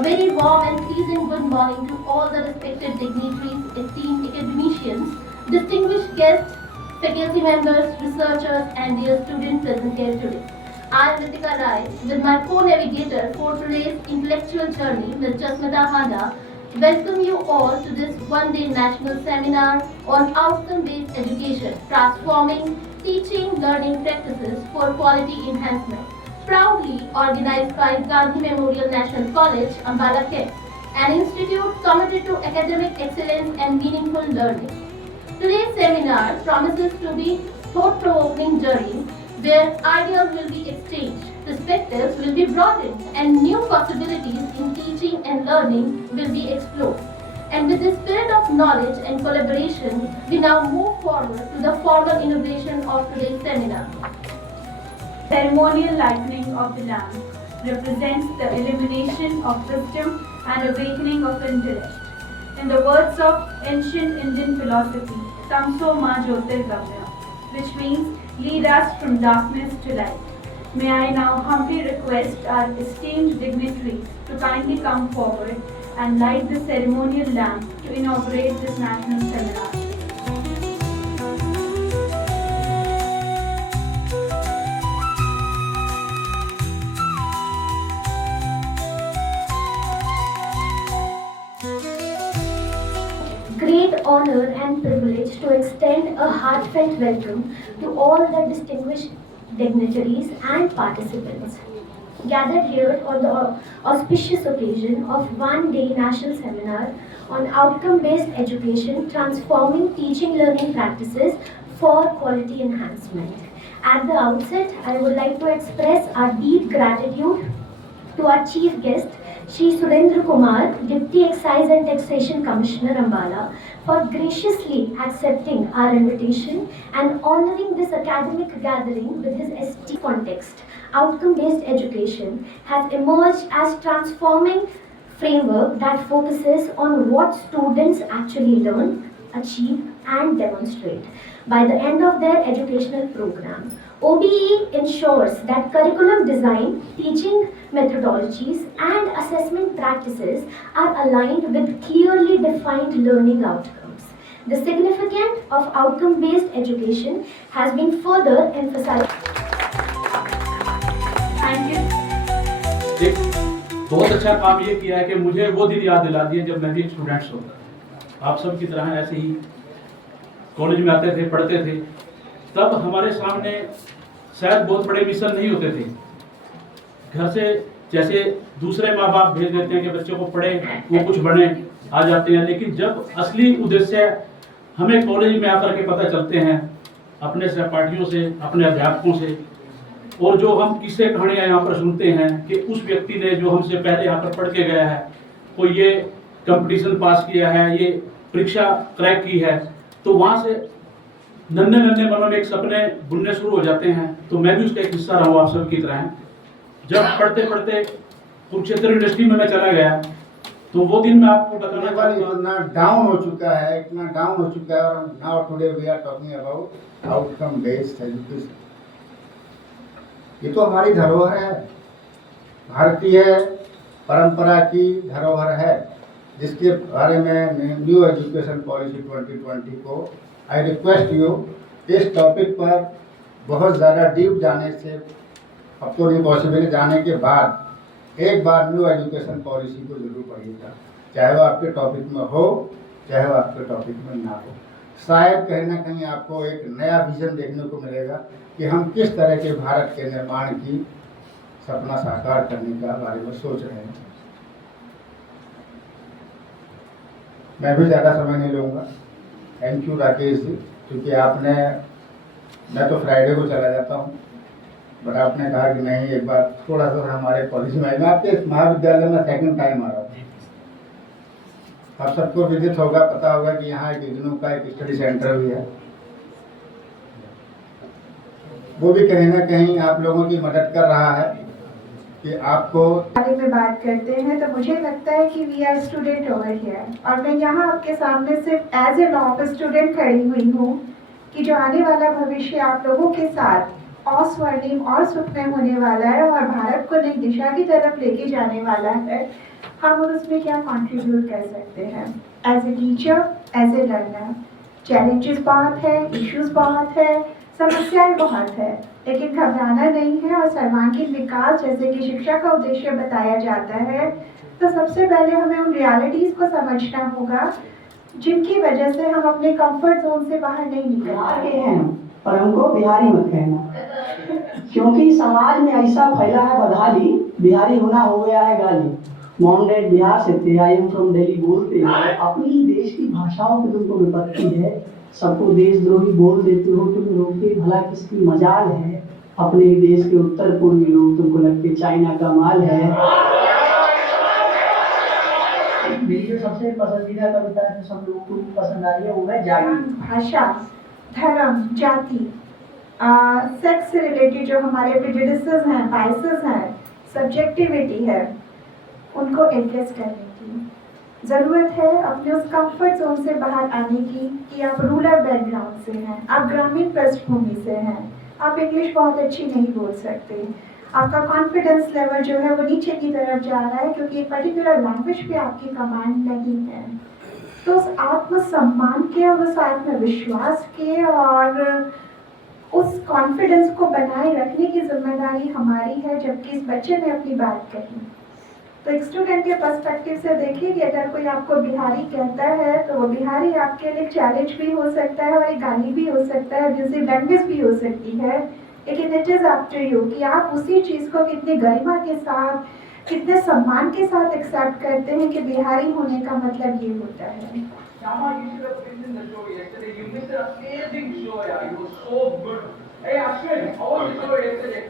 A very warm and pleasant good morning to all the respected dignitaries, esteemed academicians, distinguished guests, faculty members, researchers, and dear students present here today. I am Ritika Rai with my co-navigator for today's intellectual journey, Ms. Jasmita Handa, welcome you all to this one-day national seminar on outcome-based education, transforming teaching learning practices for quality enhancement, proudly organized by Gandhi Memorial National College, Ambala, Kent, an institute committed to academic excellence and meaningful learning. Today's seminar promises to be thought-provoking journey where ideas will be exchanged, perspectives will be broadened, and new possibilities in teaching and learning will be explored. And with the spirit of knowledge and collaboration, we now move forward to the formal inauguration of today's seminar. Ceremonial lighting of the lamp represents the illumination of wisdom and awakening of intellect. In the words of ancient Indian philosophy, Tamso Ma Jyotirgamya, which means lead us from darkness to light. May I now humbly request our esteemed dignitaries to kindly come forward and light the ceremonial lamp to inaugurate this national seminar. Great honor and privilege to extend a heartfelt welcome to all the distinguished dignitaries and participants gathered here on the auspicious occasion of one-day national seminar on outcome-based education transforming teaching learning practices for quality enhancement. At the outset, I would like to express our deep gratitude to our chief guest, Shri Surendra Kumar, Deputy Excise and Taxation Commissioner, Ambala, for graciously accepting our invitation and honoring this academic gathering with his esteemed context. Outcome-based education has emerged as transforming framework that focuses on what students actually learn, achieve, and demonstrate by the end of their educational program. OBE ensures that curriculum design, teaching methodologies, and assessment practices are aligned with clearly defined learning outcomes. The significance of outcome-based education has been further emphasized. Thank you. एक बहुत अच्छा काम ये किया है कि मुझे वो दिन याद दिला दिए जब मैं भी एक स्टूडेंट्स होता। आप सब की तरह ऐसे ही कॉलेज में आते थे, पढ़ते थे, तब हमारे सामने शायद बहुत बड़े मिशन नहीं होते थे। घर से जैसे दूसरे माँ बाप भेज देते हैं कि बच्चों को पढ़े, वो कुछ बने, आ जाते हैं, लेकिन जब असली उद्देश्य हमें कॉलेज में आकर के पता चलते हैं अपने सहपाठियों से, अपने अध्यापकों से, और जो हम किस्से कहानियाँ यहाँ पर सुनते हैं कि उस व्यक्ति ने जो हमसे पहले यहाँ पर पढ़ के गया है, कोई ये कंपटीशन पास किया है, ये परीक्षा क्रैक की है, तो वहाँ से नन्हे नन्हे मनों में एक सपने बुनने शुरू हो जाते हैं। तो मैं भी उसका एक हिस्सा रहा हूँ आप सब की तरह। जब पढ़ते पढ़ते कुरुक्षेत्र यूनिवर्सिटी में मैं चला गया, तो वो दिन मैं आपको बताना चाहूँगा, इतना डाउन हो चुका है, इतना डाउन हो चुका है, और now today we are talking about outcome based education. ये तो हमारी धरोहर है, भारतीय परंपरा की धरोहर है, जिसके बारे में न्यू एजुकेशन पॉलिसी 2020 को आई रिक्वेस्ट यू इस टॉपिक पर बहुत ज़्यादा डीप जाने से, अब तो नहीं पॉसिबल, जाने के बाद एक बार न्यू एजुकेशन पॉलिसी को जरूर पढ़िएगा, चाहे वो आपके टॉपिक में हो, चाहे वो आपके टॉपिक में ना हो। शायद कहीं ना कहीं आपको एक नया विजन देखने को मिलेगा कि हम किस तरह के भारत के निर्माण की सपना साकार करने का बारे में सोच रहे हैं। मैं भी ज़्यादा समय नहीं लूँगा। थैंक यू राकेश जी, क्योंकि आपने, मैं तो फ्राइडे को चला जाता हूँ, बट आपने कहा कि नहीं एक बार थोड़ा सा हमारे कॉलेज में आएगा। आपके महाविद्यालय में सेकंड टाइम आ रहा था, आप सबको विदित होगा, पता होगा कि यहाँ एक इग्नू का एक स्टडी सेंटर भी है, वो भी कहीं ना कहीं आप लोगों की मदद कर रहा है कि आपको बारे में बात करते हैं। तो मुझे लगता है कि we are student over here, और मैं यहाँ आपके सामने सिर्फ एज ए लॉ स्टूडेंट खड़ी हुई हूँ कि जो आने वाला भविष्य आप लोगों के साथ अस्वर्णिम और सुखमय होने वाला है और भारत को नई दिशा की तरफ लेके जाने वाला है, हम उसमें क्या कंट्रीब्यूट कर सकते हैं as a teacher, as a learner. Challenges बहुत है, इश्यूज बहुत है, समस्याएं बहुत है, लेकिन घबराना नहीं है। और सर्वांगीण विकास जैसे कि शिक्षा का उद्देश्य बताया जाता है, तो सबसे पहले हमें उन रियलिटीज़ को समझना होगा जिनकी वजह से हम अपने कंफर्ट जोन से बाहर नहीं निकल बिहार के हैं पर हमको बिहारी मत कहना, क्योंकि समाज में ऐसा फैला है बदहाली, बिहारी होना हो गया है गाली। मॉम डैड बिहार से थे, आई एम फ्रॉम दिल्ली बोलते हैं, अपनी देश की भाषाओं पे तुमको विपत्ति है, सबको देशद्रोही बोल देते हो तुम लोग के, भला किसकी मजाल है। अपने देश के उत्तर पूर्वी लोग तुमको लगते चाइना का माल है। मेरी जो सबसे पसंदीदा कविता है, सब लोगों को पसंद आ रही है, वो है जागरण। भाषा, धर्म, जाति, सेक्स से रिलेटेड जो हमारे प्रेजुडिसेस हैं, बायसेस हैं, सब्जेक्टिविटी है, उनको एड्रेस करने की ज़रूरत है। अपने उस कंफर्ट जोन से बाहर आने की कि आप रूरल बैकग्राउंड से हैं, आप ग्रामीण पृष्ठभूमि से हैं, आप इंग्लिश बहुत अच्छी नहीं बोल सकते, आपका कॉन्फिडेंस लेवल जो है वो नीचे की तरफ जा रहा है क्योंकि एक पर्टिकुलर लैंग्वेज पे आपकी कमांड नहीं है। तो उस आत्मसम्मान के और उस आत्मविश्वास के और उस कॉन्फिडेंस को बनाए रखने की जिम्मेदारी हमारी है। जबकि इस बच्चे ने अपनी बात कही, तो एक स्टूडेंट के पर्सपेक्टिव से देखिए कि अगर कोई आपको बिहारी कहता है तो वो बिहारी आपके लिए चैलेंज भी हो सकता है और एक गाली भी हो सकता है, अब्यूसिव लैंग्वेज भी हो सकती है, लेकिन it is up to you कि आप उसी चीज़ को कितनी गरिमा के साथ, कितने सम्मान के साथ एक्सेप्ट करते हैं कि बिहारी होने का मतलब ये होता है। Shama, you should have been in the show yesterday. You missed an amazing show, yeah. It was so good. Hey, Ashwin, how was the show yesterday?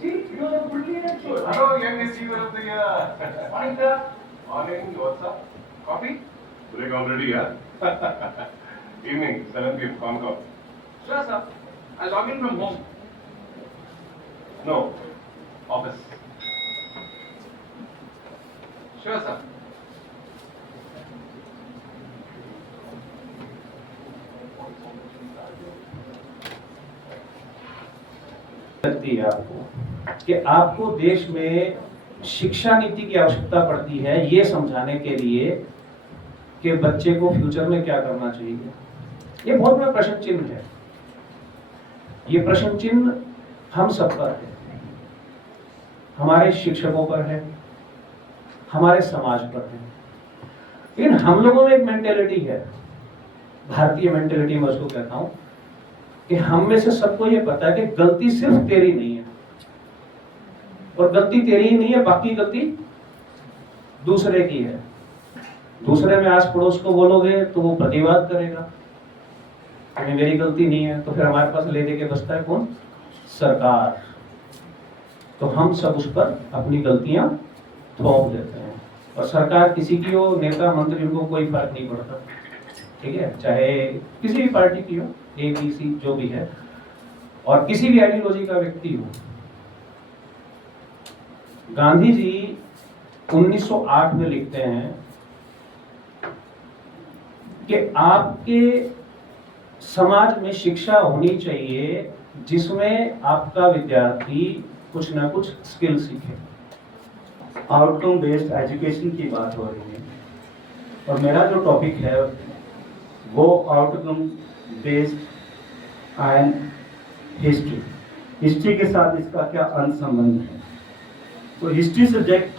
See, you were fully in the show. Hello, young achiever of the year. Morning, sir. Morning, what's up? Coffee? Break already, yeah? Evening, 7 p.m. Concom. Sure, sir. I'll log in from home. No, office. Sure, sir. लगती है आपको कि आपको देश में शिक्षा नीति की आवश्यकता पड़ती है ये समझाने के लिए कि बच्चे को फ्यूचर में क्या करना चाहिए। ये बहुत बड़ा प्रश्न चिन्ह है। ये प्रश्न चिन्ह हम सब पर है, हमारे शिक्षकों पर है, हमारे समाज पर है। लेकिन हम लोगों में एक मेंटेलिटी है, भारतीय मेंटेलिटी मैं उसको कहता हूं, कि हम में से सबको ये पता है कि गलती सिर्फ तेरी नहीं है, और गलती तेरी ही नहीं है, बाकी गलती दूसरे की है। दूसरे में आस पड़ोस को बोलोगे तो वो प्रतिवाद करेगा, मेरी गलती नहीं है, तो फिर हमारे पास ले देके बसता है कौन? सरकार। तो हम सब उस पर अपनी गलतियां थोप देते हैं, और सरकार किसी की हो, नेता मंत्री, उनको कोई फर्क नहीं पड़ता, ठीक है, चाहे किसी भी पार्टी की हो, ABC जो भी है, और किसी भी आइडियोलॉजी का व्यक्ति हो। गांधी जी 1908 में लिखते हैं कि आपके समाज में शिक्षा होनी चाहिए जिसमें आपका विद्यार्थी कुछ ना कुछ स्किल सीखे। आउटकम बेस्ड एजुकेशन की बात हो रही है, और मेरा जो टॉपिक है वो outcome based and history. History के साथ इसका क्या अंत संबंध है? तो हिस्ट्री सब्जेक्ट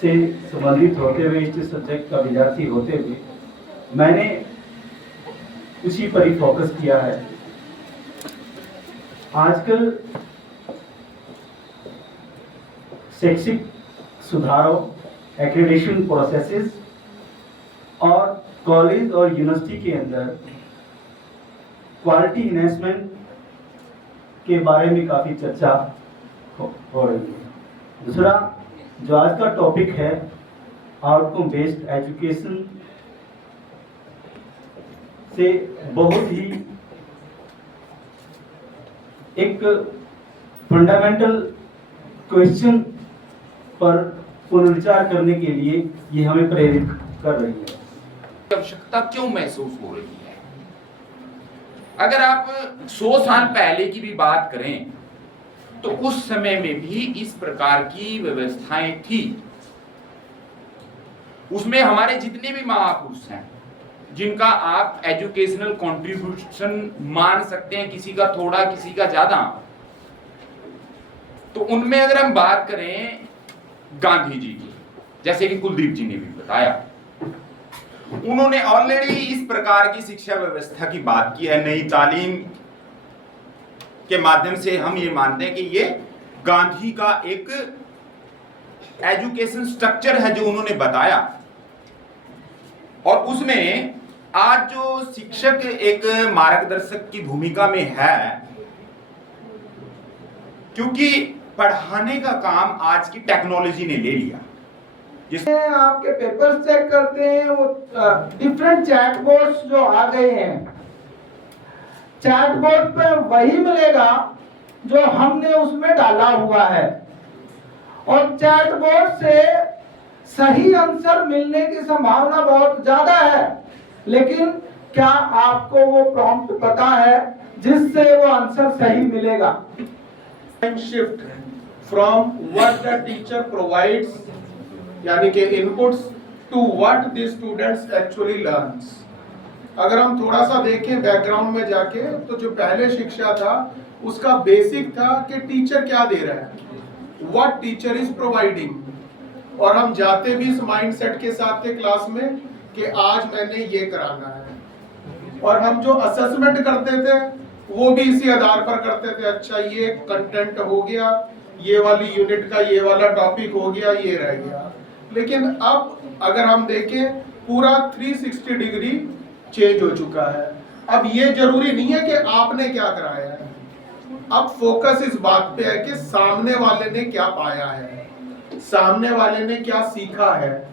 से संबंधित होते हुए, हिस्ट्री सब्जेक्ट का विद्यार्थी होते हुए, मैंने उसी पर ही फोकस किया है। आजकल शैक्षिक सुधारों, एक्रेडिटेशन प्रोसेसेस और कॉलेज और यूनिवर्सिटी के अंदर क्वालिटी इन्हेंसमेंट के बारे में काफ़ी चर्चा हो रही है। दूसरा जो आज का टॉपिक है, आउटकम बेस्ड एजुकेशन, से बहुत ही एक फंडामेंटल क्वेश्चन पर पुनर्विचार करने के लिए ये हमें प्रेरित कर रही है। आवश्यकता क्यों महसूस हो रही है? अगर आप 100 साल पहले की भी बात करें तो उस समय में भी इस प्रकार की व्यवस्थाएं थी। उसमें हमारे जितने भी महापुरुष हैं जिनका आप एजुकेशनल कंट्रीब्यूशन मान सकते हैं, किसी का थोड़ा किसी का ज्यादा, तो उनमें अगर हम बात करें गांधी जी की, जैसे कि कुलदीप जी ने भी बताया, उन्होंने ऑलरेडी इस प्रकार की शिक्षा व्यवस्था की बात की है। नई तालीम के माध्यम से हम ये मानते हैं कि ये गांधी का एक एजुकेशन स्ट्रक्चर है जो उन्होंने बताया। और उसमें आज जो शिक्षक एक मार्गदर्शक की भूमिका में है, क्योंकि पढ़ाने का काम आज की टेक्नोलॉजी ने ले लिया। जिसमें आपके पेपर्स चेक करते हैं, वो डिफरेंट चैट बोर्ड्स जो आ गए हैं, चैट बोर्ड पे वही मिलेगा जो हमने उसमें डाला हुआ है, और चैट बोर्ड से सही आंसर मिलने की संभावना बहुत ज्यादा है, लेकिन क्या आपको वो प्रॉम्प्ट पता है जिससे वो आंसर सही मिलेगा? Shift from what the teacher provides यानी कि inputs to what the students actually learns. अगर हम थोड़ा सा देखें बैकग्राउंड में जाके, तो जो पहले शिक्षा था उसका बेसिक था कि टीचर क्या दे रहा है, व्हाट टीचर इज प्रोवाइडिंग, और हम जाते भी इस माइंडसेट के साथ थे क्लास में कि आज मैंने ये कराना है, और हम जो असेसमेंट करते थे वो भी इसी आधार पर करते थे, अच्छा ये कंटेंट हो गया, ये वाली यूनिट का ये वाला टॉपिक हो गया, ये रह गया। लेकिन अब अगर हम देखें पूरा 360 डिग्री चेंज हो चुका है। अब ये जरूरी नहीं है कि आपने क्या कराया है, अब फोकस इस बात पे है कि सामने वाले ने क्या पाया है, सामने वाले ने क्या सीखा है,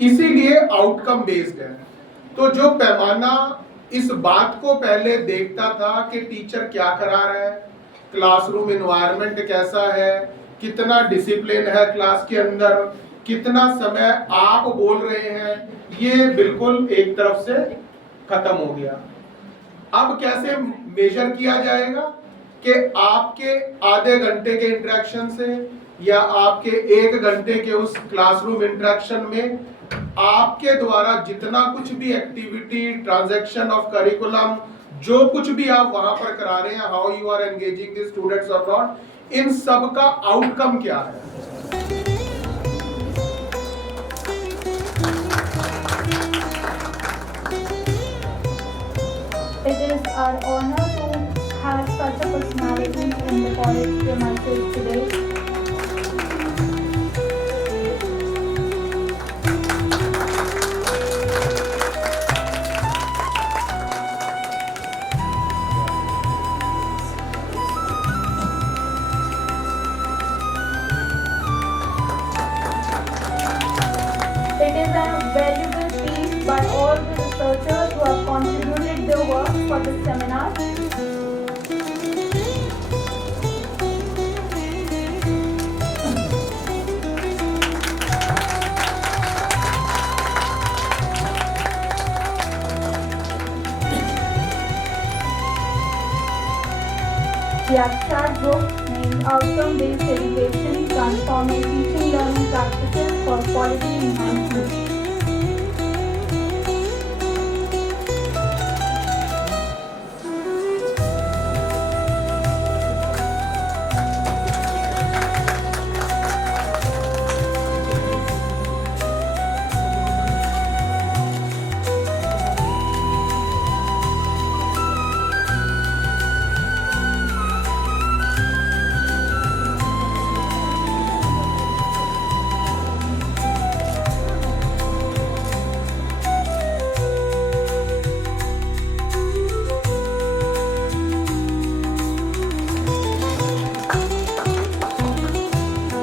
इसीलिए आउटकम बेस्ड है। तो जो पैमाना इस बात को पहले देखता था कि टीचर क्या करा रहा है, क्लासरूम एनवायरनमेंट कैसा है, कितना डिसिप्लिन है क्लास के अंदर, कितना समय आप बोल रहे हैं, ये बिल्कुल एक तरफ से खत्म हो गया। अब कैसे मेजर किया जाएगा कि आपके आधे घंटे के इंटरेक्शन से या आपके 1 घंटे के उस क्लासरूम इंटरेक्शन में आपके द्वारा जितना कुछ भी एक्टिविटी, ट्रांजैक्शन ऑफ करिकुलम, जो कुछ भी आप वहां पर करा रहे हैं, how you are engaging the students और नॉट, इन सब का आउटकम क्या है। It is our honor to have such a personality in the college premises today. It is a valuable piece by all the researchers who have contributed their work for this seminar. The abstract book named Outcome-Based Education, Transforming Teaching Learning Practices for Quality Enhancement.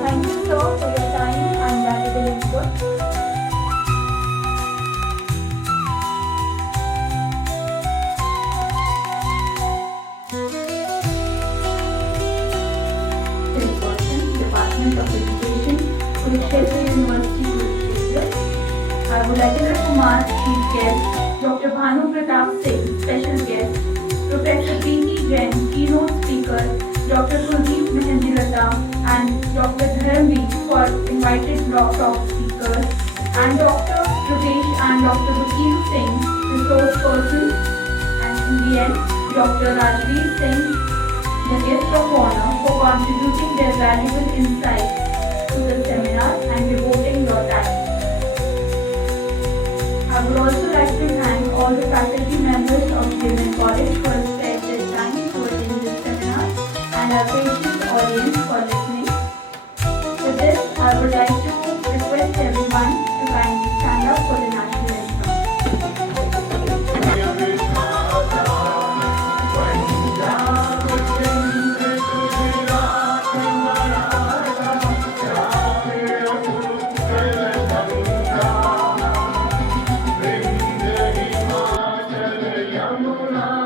Thank you, sir, for your time and valuable input. Department of Education, Kurukshetra University, Kurukshetra. I would like to welcome our chief guest, Dr. Bhanu Pratap Singh, special guest, Professor Dr. Kuldeep Mehendiratta and Dr. Dharamveer for invited talk speakers, and Dr. Rupesh and Dr. Vakil Singh, resource persons, and in the end, Dr. Rajveer Singh, the guest of honor, for contributing their valuable insights to the seminar and devoting your time. I would also like to thank all the faculty members of Women College for spared their time to attend this seminar and our patient audience for listening. With this, I would like to request everyone to kindly stand up for the national anthem. Yamuna